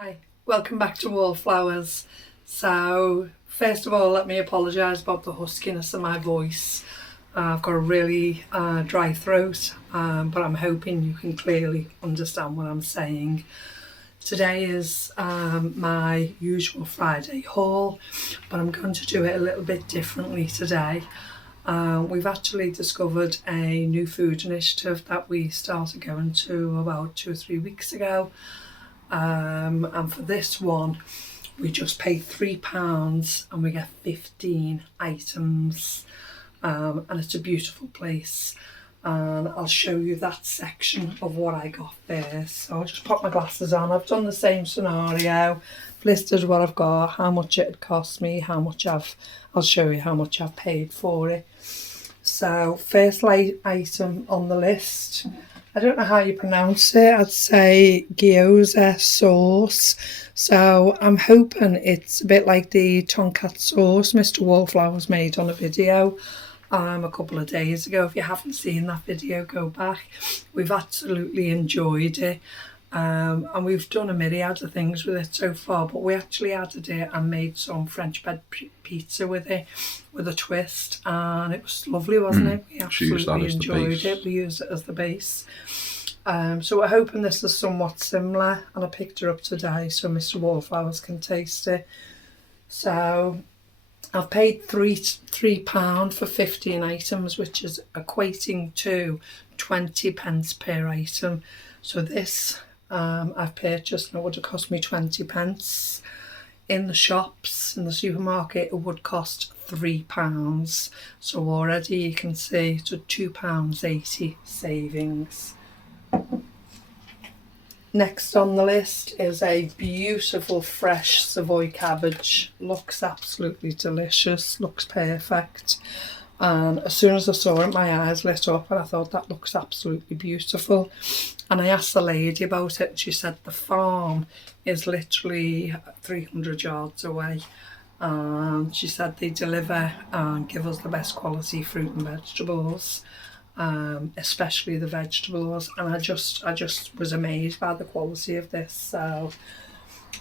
Hi, welcome back to Wallflowers. So, first of all, let me apologise about the huskiness of my voice. I've got a really dry throat, but I'm hoping you can clearly understand what I'm saying. Today is my usual Friday haul, but I'm going to do it a little bit differently today. We've actually discovered a new food initiative that we started going to about 2 or 3 weeks ago. And for this one, we just pay £3 and we get 15 items. And it's a beautiful place. And I'll show you that section of what I got there. So I'll just put my glasses on. I've done the same scenario, listed what I've got, how much it cost me, I'll show you how much I've paid for it. So first item on the list, I don't know how you pronounce it. I'd say gyoza sauce. So I'm hoping it's a bit like the tonkat sauce Mr. Wallflowers made on a video a couple of days ago. If you haven't seen that video, go back. We've absolutely enjoyed it. And we've done a myriad of things with it so far, but we actually added it and made some French bread pizza with it, with a twist, and it was lovely, wasn't it? We absolutely enjoyed it. We used it as the base. So we're hoping this is somewhat similar, and I picked her up today so Mr. Wallflowers can taste it. So I've paid £3 for 15 items, which is equating to 20 pence per item. So this I've purchased and it would have cost me 20 pence. In the shops, in the supermarket, it would cost £3. So already you can see it's a £2.80 savings. Next on the list is a beautiful fresh Savoy cabbage. Looks absolutely delicious, looks perfect. And as soon as I saw it, my eyes lit up and I thought that looks absolutely beautiful. And I asked the lady about it and she said the farm is literally 300 yards away. And she said they deliver and give us the best quality fruit and vegetables. Especially the vegetables, and I just was amazed by the quality of this. So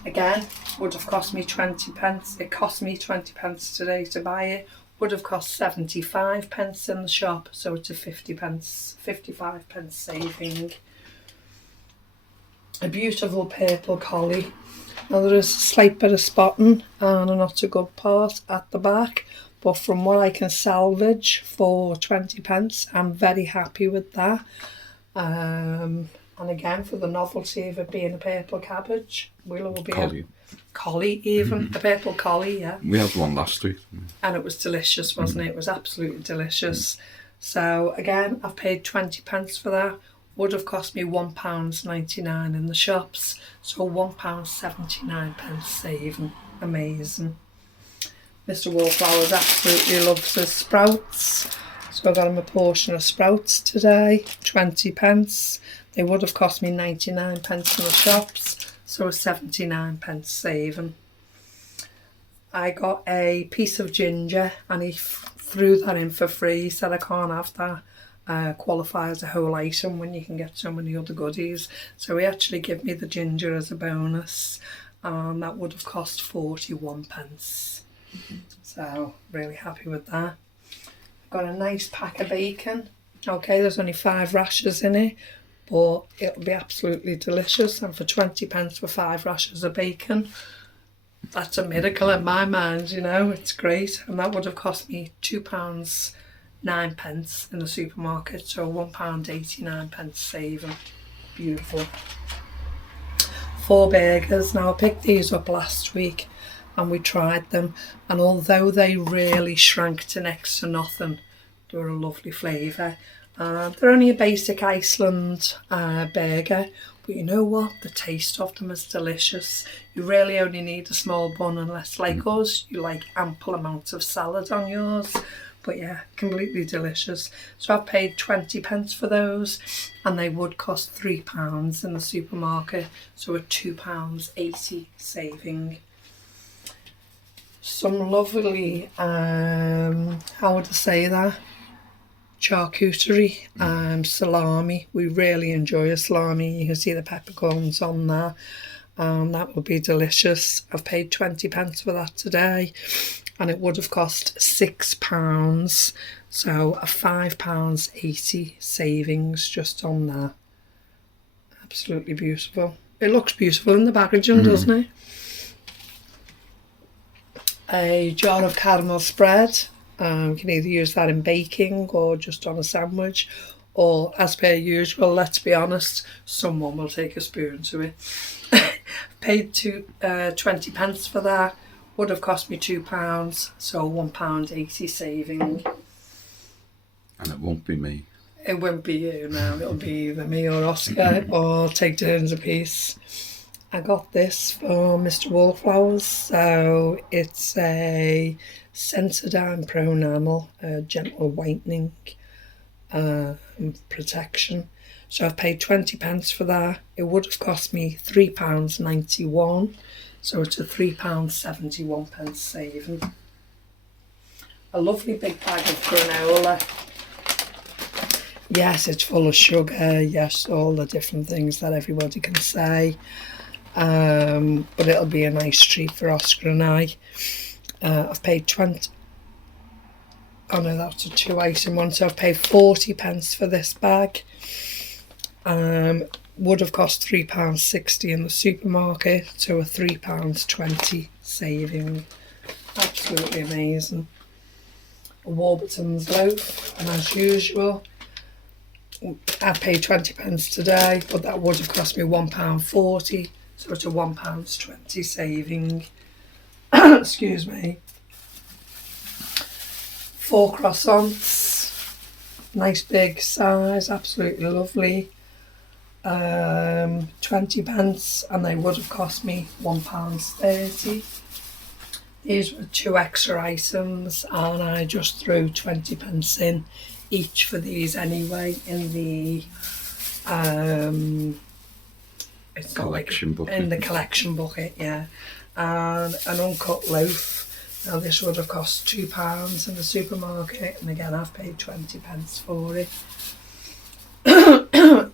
again, would have cost me 20 pence. It cost me 20 pence today to buy it. Would have cost 75 pence in the shop, so it's a 55 pence saving. A beautiful purple collie. Now there is a slight bit of spotting and a not so good part at the back, but from what I can salvage for 20 pence, I'm very happy with that. And again, for the novelty of it being a purple cabbage, we'll all be collie even, a purple collie, yeah. We had one last week. And it was delicious, wasn't it? It was absolutely delicious. So again, I've paid 20 pence for that. Would have cost me £1.99 in the shops, so £1.79 saving. Amazing. Mr. Wallflowers absolutely loves his sprouts, so I got him a portion of sprouts today, 20 pence. They would have cost me 99 pence in the shops, so a 79 pence saving. I got a piece of ginger and he threw that in for free. He said I can't have that. Qualify as a whole item when you can get so many other goodies. So he actually gave me the ginger as a bonus, and that would have cost 41 pence. So really happy with that. I've got a nice pack of bacon. Okay, there's only 5 rashers in it, but it'll be absolutely delicious. And for 20 pence for 5 rashers of bacon, that's a miracle in my mind, you know, it's great. And that would have cost me £2.09 in the supermarket, so £1.89 saving. Beautiful. 4 burgers. Now I picked these up last week and we tried them, and although they really shrank to next to nothing, they were a lovely flavour. They're only a basic Iceland burger, but you know what? The taste of them is delicious. You really only need a small bun, unless, like us, you like ample amounts of salad on yours. But yeah, completely delicious. So I've paid 20 pence for those, and they would cost £3 in the supermarket, so a £2.80 saving. Some lovely, how would I say that? Charcuterie, salami. We really enjoy a salami. You can see the peppercorns on there. and that would be delicious. I've paid 20p for that today, and it would have cost £6, so a £5.80 savings just on that. Absolutely beautiful. It looks beautiful in the packaging, doesn't it? A jar of caramel spread. You can either use that in baking or just on a sandwich, or as per usual, let's be honest, someone will take a spoon to it. Paid 20p for that. Would have cost me £2, so £1.80 saving. And it won't be me. It won't be you now, it'll be either me or Oscar, or take turns a piece. I got this for Mr. Wallflowers, so it's a Sensodyne Pro Enamel, gentle whitening protection. So I've paid 20p for that. It would have cost me £3.91, so it's a £3.71 saving. A lovely big bag of granola. Yes, it's full of sugar, yes, all the different things that everybody can say. But it'll be a nice treat for Oscar and I. I've paid 20. Oh no, that's a 2-item one, so I've paid 40p for this bag. Would have cost £3.60 in the supermarket, so a £3.20 saving. Absolutely amazing. A Warburton's loaf, and as usual, I've paid 20p today, but that would have cost me £1.40, so it's a £1.20 saving. Excuse me. 4 croissants, nice big size, absolutely lovely. 20p, and they would have cost me £1.30. These were 2 extra items, and I just threw 20p in each for these anyway in the collection bucket. In the collection bucket, yeah. And an uncut loaf. Now this would have cost £2 in the supermarket, and again I've paid 20p for it.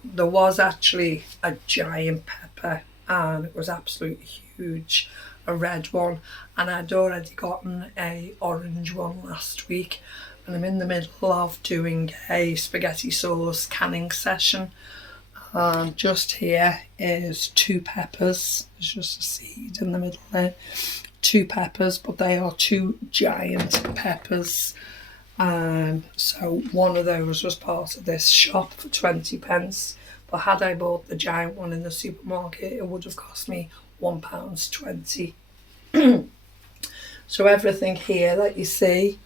There was actually a giant pepper, and it was absolutely huge, a red one, and I'd already gotten a orange one last week, and I'm in the middle of doing a spaghetti sauce canning session, and just here is 2 peppers. There's just a seed in the middle there. 2 peppers, but they are 2 giant peppers. So one of those was part of this shop for 20p, but had I bought the giant one in the supermarket, it would have cost me £1.20. So everything here that you see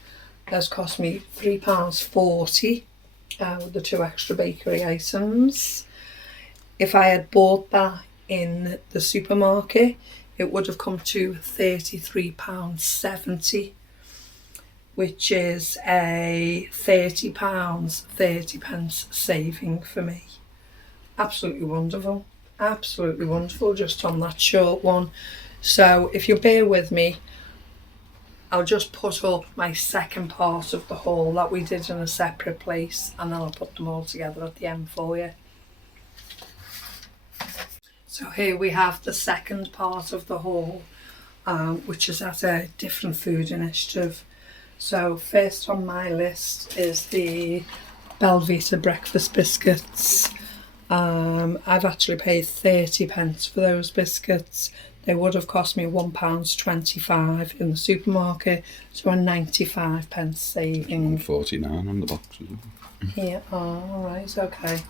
has cost me £3.40 with the 2 extra bakery items. If I had bought that in the supermarket, it would have come to £33.70, which is a £30.30 saving for me. Absolutely wonderful, just on that short one. So if you bear with me, I'll just put up my second part of the haul that we did in a separate place, and then I'll put them all together at the end for you. So here we have the second part of the haul, which is at a different food initiative. So first on my list is the Belvita breakfast biscuits. I've actually paid 30p for those biscuits. They would have cost me £1.25 in the supermarket, so a 95p saving. £1.49 on the box as well. Yeah, alright, okay.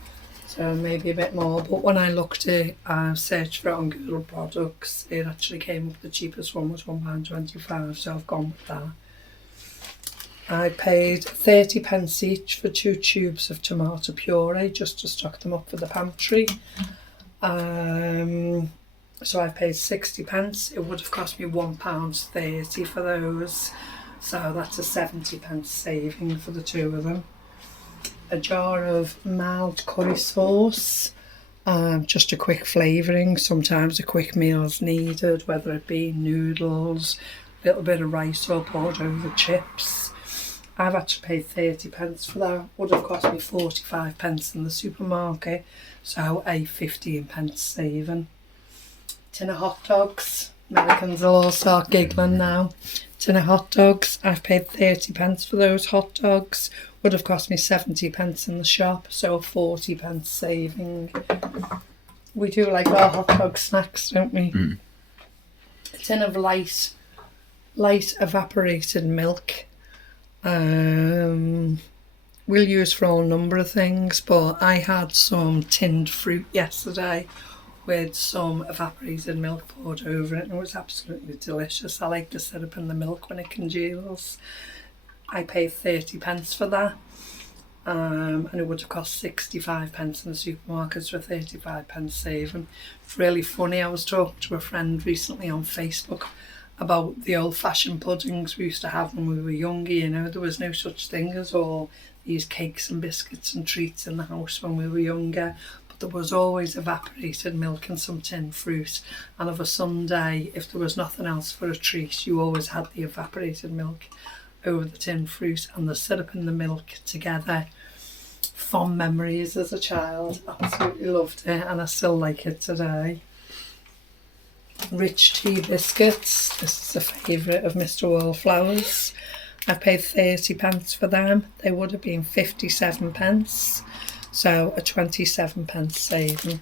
So maybe a bit more, but when I looked at searched for it on Google Products, it actually came up the cheapest one was £1.25, so I've gone with that. I paid 30p each for 2 tubes of tomato puree just to stock them up for the pantry. So I paid 60p. It would have cost me £1.30 for those, so that's a 70p saving for the 2 of them. A jar of mild curry sauce, just a quick flavouring. Sometimes a quick meal is needed, whether it be noodles, a little bit of rice or poured over chips. I've actually paid 30p for that. Would have cost me 45p in the supermarket, so a 15p saving. Tin of hot dogs. Americans will all start giggling now. Tin of hot dogs. I've paid 30 pence for those hot dogs. Would have cost me 70 pence in the shop, so a 40 pence saving. We do like our hot dog snacks, don't we? Mm. A tin of light evaporated milk. We'll use for all number of things, but I had some tinned fruit yesterday with some evaporated milk poured over it, and it was absolutely delicious. I like the syrup in the milk when it congeals. I paid 30 pence for that, and it would have cost 65 pence in the supermarkets for 35 pence saving. It's really funny. I was talking to a friend recently on Facebook about the old-fashioned puddings we used to have when we were younger. You know, there was no such thing as all these cakes and biscuits and treats in the house when we were younger, but there was always evaporated milk and some tinned fruit, and of a Sunday, if there was nothing else for a treat, you always had the evaporated milk over the tinned fruit and the syrup and the milk together. Fond memories as a child. Absolutely loved it, and I still like it today. Rich tea biscuits. This is a favourite of Mr. Wallflowers. I paid 30 pence for them. They would have been 57 pence, so a 27 pence saving.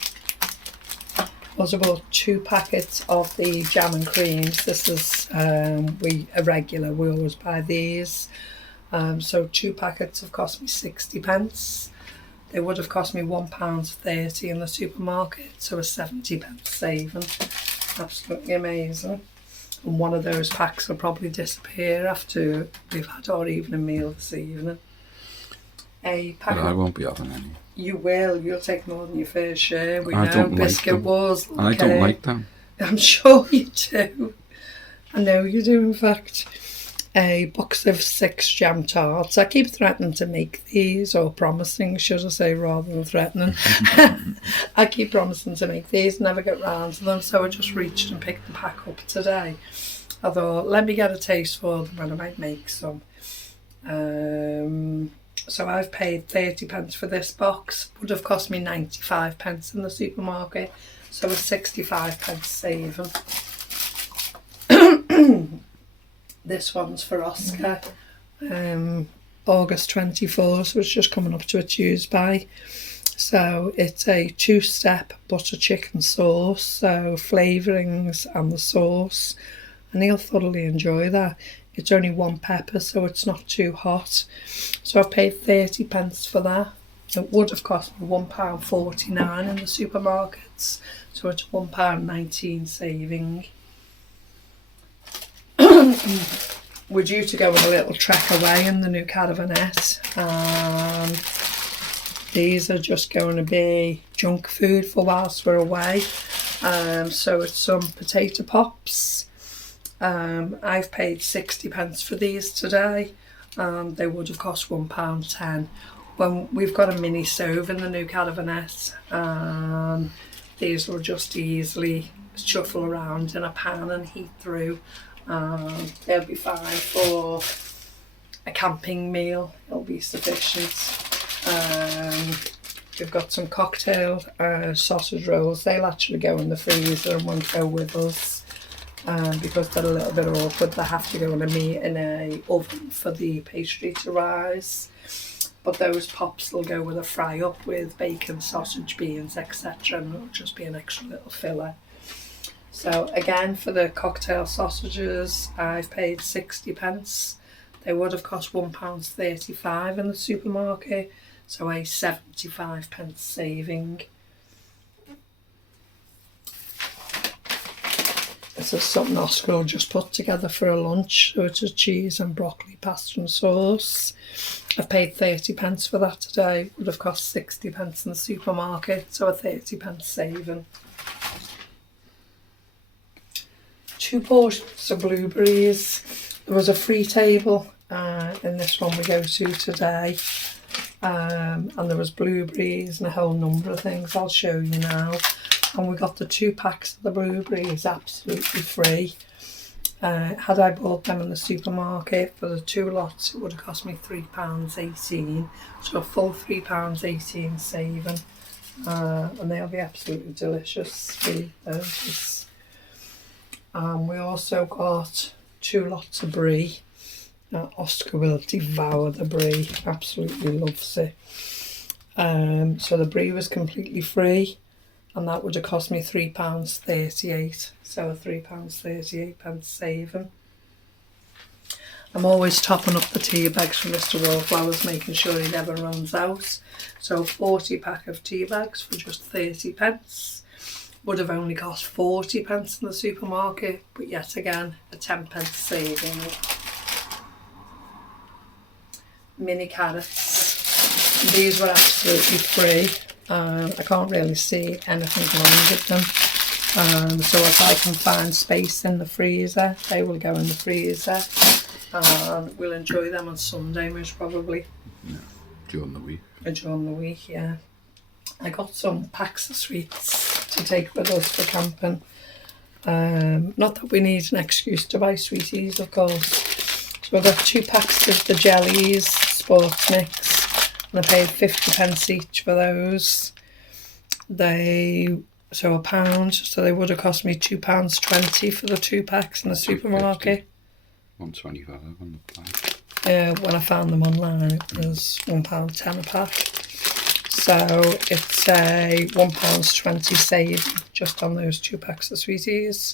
Also bought 2 packets of the jam and creams. This is a regular. We always buy these. So 2 packets have cost me 60 pence. They would have cost me £1.30 in the supermarket, so a 70 pence saving. Absolutely amazing. And one of those packs will probably disappear after we've had our evening meal this evening. A pack. But I won't be having any. You will. You'll take more than your fair share. We I know. don't like Biscuit them. wars. I don't like them. I'm sure you do. I know you do, in fact. A box of 6 jam tarts. I keep threatening to make these, or promising, should I say, rather than threatening. I keep promising to make these, never get round to them, so I just reached and picked the pack up today. I thought, let me get a taste for them and I might make some. So I've paid 30 pence for this box. Would have cost me 95 pence in the supermarket, so a 65 pence saving. This one's for Oscar. August 24th, so it's just coming up to a Tuesday. So it's a 2-step butter chicken sauce, so flavourings and the sauce, and he'll thoroughly enjoy that. It's only 1 pepper, so it's not too hot. So I've paid 30 pence for that. It would have cost me £1.49 in the supermarkets, so it's £1.19 saving. We're due to go on a little trek away in the new caravanette. These are just going to be junk food for whilst we're away. So it's some potato pops. I've paid 60 pence for these today. They would have cost £1.10. When we've got a mini stove in the new caravanette, these will just easily shuffle around in a pan and heat through. They'll be fine for a camping meal. It'll be sufficient. We've got some cocktail sausage rolls. They'll actually go in the freezer and won't go with us because they're a little bit awkward. They have to go in a oven for the pastry to rise. But those pops will go with a fry up with bacon, sausage, beans, etc. And it'll just be an extra little filler. So again, for the cocktail sausages, I've paid 60 pence. They would have cost £1.35 in the supermarket, so a 75 pence saving. This is something Oscar just put together for a lunch. So it's a cheese and broccoli pasta and sauce. I've paid 30 pence for that today. Would have cost 60 pence in the supermarket, so a 30 pence saving. 2 portions of blueberries. There was a free table in this one we go to today, and there was blueberries and a whole number of things I'll show you now. And we got the 2 packs of the blueberries absolutely free. Had I bought them in the supermarket for the 2 lots, it would have cost me £3.18, so a full £3.18 saving, and they'll be absolutely delicious. Those. We also got 2 lots of brie. Oscar will devour the brie, absolutely loves it. So the brie was completely free, and that would have cost me £3.38, so a £3.38 saving. I'm always topping up the tea bags for Mr. Wallflowers, making sure he never runs out. So a 40 pack of tea bags for just 30p. Would have only cost 40p in the supermarket, but yet again, a 10p saving. Mini carrots. These were absolutely free. I can't really see anything wrong with them. So if I can find space in the freezer, they will go in the freezer. And we'll enjoy them on Sunday, most probably. Yeah, during the week. During the week, yeah. I got some packs of sweets to take with us for camping. Not that we need an excuse to buy sweeties, of course. So I got 2 packs of the jellies, sports mix, and I paid 50p each for those. So £1, so they would have cost me £2.20 for the 2 packs in the supermarket. £1.25 on the price. When I found them online, it was £1.10 a pack. So it's a £1.20 save just on those 2 packs of sweeties.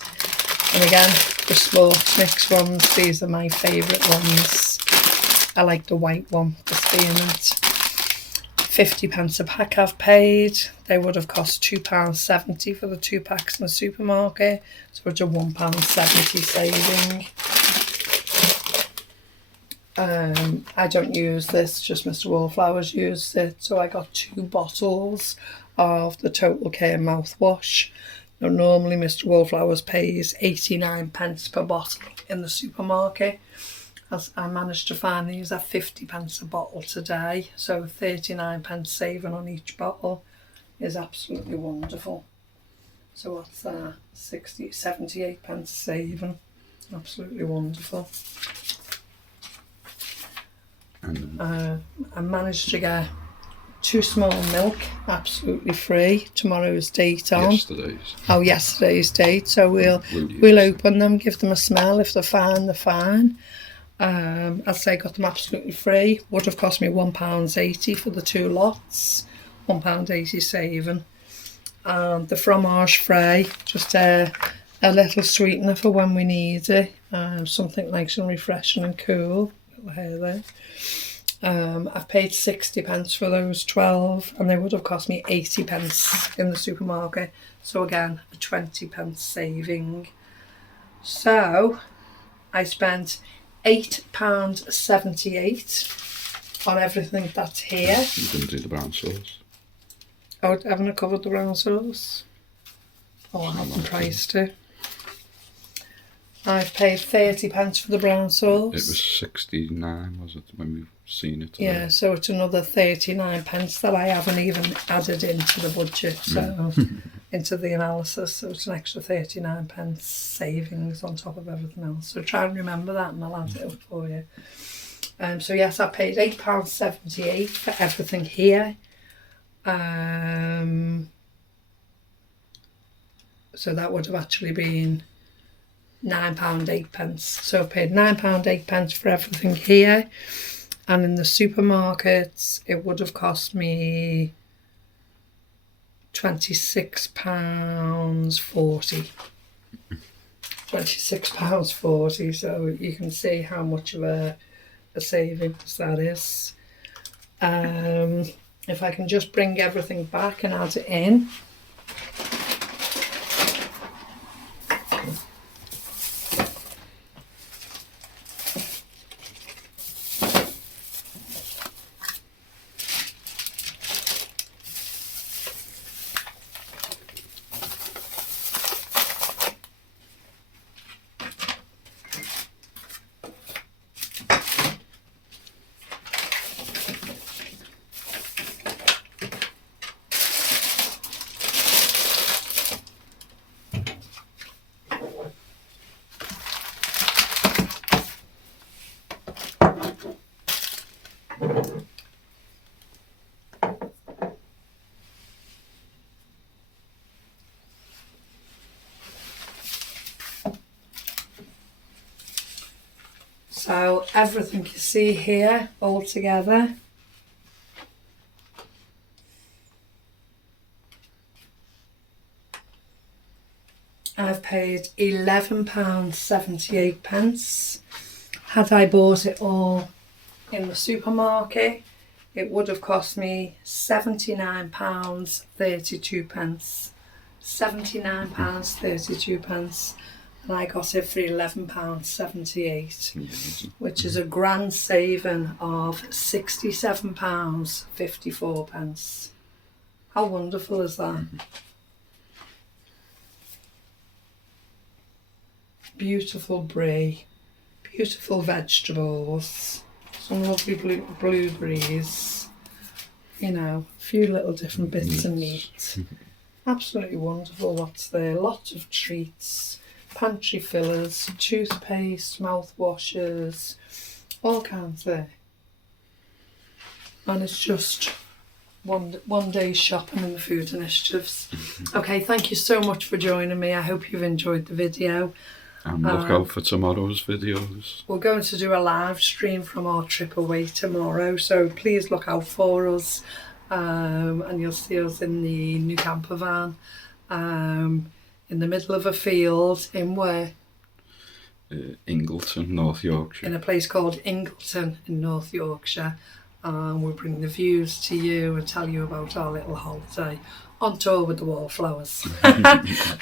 And again, the sports mix ones, these are my favourite ones. I like the white one, the spearmint. 50p a pack I've paid. They would have cost £2.70 for the 2 packs in the supermarket. So it's a £1.70 saving. I don't use this, just Mr. Wallflowers used it. So I got 2 bottles of the Total Care mouthwash. Now normally Mr. Wallflowers pays 89p per bottle in the supermarket. As I managed to find these at 50p a bottle today, so 39p saving on each bottle is absolutely wonderful. So what's that? 78p saving, absolutely wonderful. I managed to get 2 small milk, absolutely free. Tomorrow's date on. Yesterday's date. So we'll open them, give them a smell. If they're fine, they're fine. As I say, got them absolutely free. Would have cost me £1.80 for the 2 lots. £1.80 saving. The fromage frais, just a little sweetener for when we need it. Something nice and refreshing and cool. Little hair there. I've paid 60p for those 12, and they would have cost me 80p in the supermarket. So again, a 20p saving. So I spent £8.78 on everything that's here. You didn't do the brown sauce. Oh, haven't I covered the brown sauce? Oh, I haven't priced it. I've paid 30p for the brown sauce. It was 69, was it, when we've seen it today? Yeah, so it's another 39p that I haven't even added into the budget, so into the analysis. So it's an extra 39p savings on top of everything else. So try and remember that, and I'll add it up for you. So yes, I paid £8.78 for everything here. So that would have actually been £9.08. So I paid £9.08 for everything here, and in the supermarkets it would have cost me £26.40. £26.40. So you can see how much of a savings that is. If I can just bring everything back and add it in. So everything you see here all together I've paid £11.78. Had I bought it all in the supermarket, it would have cost me £79.32. £79.32, and I got it for £11.78, which is a grand saving of £67.54. How wonderful is that? Beautiful brie, beautiful vegetables, some lovely blueberries, you know, a few little different bits of meat. Absolutely wonderful what's there. Lots of treats, pantry fillers, toothpaste, mouthwashes, all kinds there. And it's just one day's shopping in the food initiatives. Okay, thank you so much for joining me. I hope you've enjoyed the video. And look out for tomorrow's videos. We're going to do a live stream from our trip away tomorrow, so please look out for us, and you'll see us in the new camper van, in the middle of a field in where? Ingleton, North Yorkshire. In a place called Ingleton in North Yorkshire. We'll bring the views to you and tell you about our little holiday on tour with the wallflowers.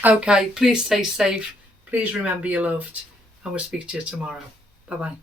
Okay, please stay safe. Please remember you're loved, and we'll speak to you tomorrow. Bye-bye.